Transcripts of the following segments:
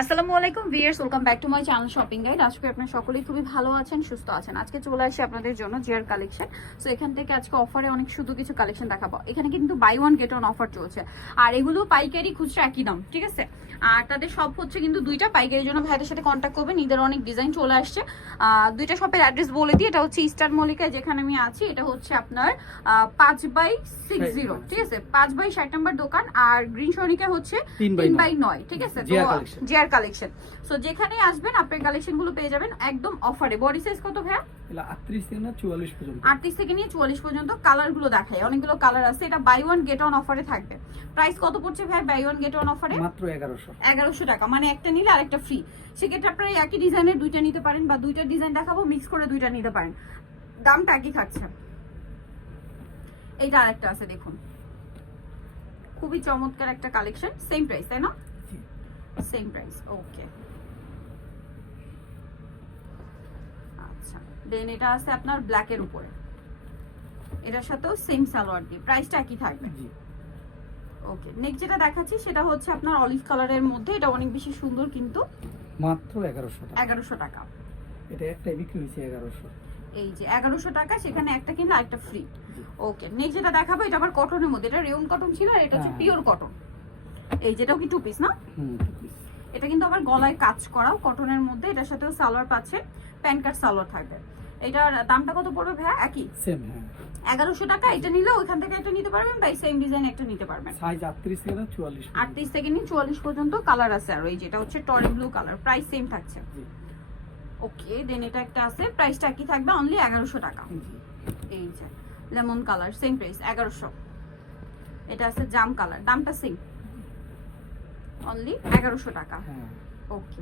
আসসালামু আলাইকুম viewers welcome back to my channel shopping guide. আজকে আপনারা সকলেই খুবই ভালো আছেন সুস্থ আছেন। আজকে চলে আসি আপনাদের জন্য জিয়ার কালেকশন। সো এখান থেকে আজকে অফারে অনেক শুধু কিছু কালেকশন দেখাবো। এখানে কিন্তু buy one get one offer চলছে। আর এগুলো পাইকারি খুচরা একই দাম ঠিক আছে? আর তাদের সব হচ্ছে কিন্তু দুইটা পাইকারির জন্য ভাইদের সাথে কন্ট্যাক্ট করবেন। ঈদের অনেক ডিজাইন চলে আসছে। দুইটা শপের অ্যাড্রেস বলে দিই। এটা হচ্ছে ইস্টার্ন মল্লিকায় যেখানে আমি আছি এটা হচ্ছে আপনার পাঁচ বাই সিক্স জিরো ঠিক আছে? পাঁচ বাই ষাট নম্বর দোকান। আর গ্রিন সনিকা হচ্ছে তিন। বাই নয়। ঠিক আছে? জিয়ার জিয়ার কালেকশন সো যেখানে আসবেন আপনার কালেকশনগুলো পেয়ে যাবেন একদম অফারে বডি সাইজ কত ভাইয়া? থেকে না চুয়াল্লিশ পর্যন্ত। আটত্রিশ থেকে নিয়ে চুয়াল্লিশ পর্যন্ত কালারগুলো দেখায় অনেকগুলো কালার আছে। এটা বাই ওয়ান গেট ওয়ান অফারে থাকবে। প্রাইস কত পড়ছে ভাই বাই ওয়ান গেট ওয়ান অফারে মাত্র এগারোশো। এগারোশো টাকা। মানে একটা নিলে আরেকটা ফ্রি সেক্ষেত্রে আপনারা একই ডিজাইনের দুইটা নিতে পারেন বা দুইটা ডিজাইন দেখাবো মিক্স করে দুইটা নিতে পারেন। দামটা একই থাকছে। এইটা আরেকটা আছে দেখুন। খুবই চমৎকার একটা কালেকশন সেম প্রাইস তাই না। সেম প্রাইস ওকে আচ্ছা। দেন এটা আছে আপনার ব্ল্যাকের উপরে। এটার সাথেও সেম সালোয়ার দিয়ে। প্রাইসটা একই থাকবে। ওকে নেক্সট যেটা দেখাচ্ছি সেটা হচ্ছে আপনার অলিভ কালারের মধ্যে। এটা অনেক বেশি সুন্দর কিন্তু। মাত্র এগারোশো টাকা। এগারোশো টাকা। এটা একটাই বিক্রি হয়েছে এগারোশো। এই যে এগারোশো টাকা সেখানে একটা কিনলে একটা ফ্রি। ওকে নেক্সট যেটা দেখাবো এটা আবার কটনের মধ্যে। এটা রেউন কটন ছিল আর এটা হচ্ছে হ্যাঁ। পিওর কটন এই যেটাও কি টু পিস না। এটা কিন্তু আবার গলায় কাজ করাও কটনের মধ্যে। এটার সাথেও সালোয়ার পাচ্ছে প্যান্ট কাট সালোয়ার থাকবে। এটার দামটা কত পড়বে ভাইয়া? একই? সেম হ্যাঁ। এগারোশো টাকা এটা নিলে ওইখান থেকে একটা নিতে পারবেন বা সেম ডিজাইন একটা নিতে পারবেন। সাইজ আটত্রিশ থেকে চুয়াল্লিশ। আটত্রিশ থেকে নিয়ে চুয়াল্লিশ পর্যন্ত কালার আছে আর। এই যেটা হচ্ছে টরে ব্লু কালার প্রাইস সেম থাকছে। ওকে দেন এটা একটা আছে প্রাইসটা কি থাকবে অনলি এগারোশো টাকা। এই যে লেমন কালার সেম প্রাইস এগারোশো। এটা আছে জাম কালার দামটা সেম অনলি এগারোশো টাকা। হ্যাঁ। ওকে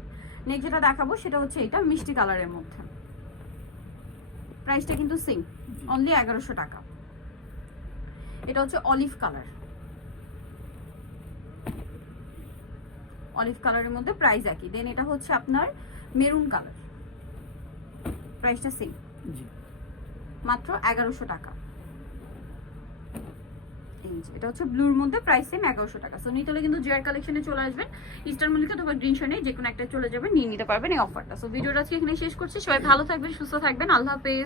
নেক্সট যেটা দেখাবো সেটা হচ্ছে এটা মিষ্টি কালারের মধ্যে। প্রাইসটা কিন্তু সেম অনলি এগারোশো টাকা। এটা হচ্ছে অলিভ কালার অলিভ কালারের মধ্যে প্রাইস একই। দেন এটা হচ্ছে আপনার মেরুন কালার প্রাইসটা সেম মাত্র এগারোশো টাকা। এই এটা হচ্ছে ব্লুর মধ্যে প্রাইস সেম এগারোশো টাকা। সো নিতে কিন্তু জেয়ার কালেকশনে চলে আসবেন। ইস্টার মল্লিকা অথবা গ্রিন শনে যে কোনো একটা চলে যাবেন, নিয়ে নিতে পারবেন এই অফারটা সো ভিডিওটা আজকে এখানে শেষ করছি। সবাই ভালো থাকবেন, সুস্থ থাকবেন। আল্লাহ হাফেজ।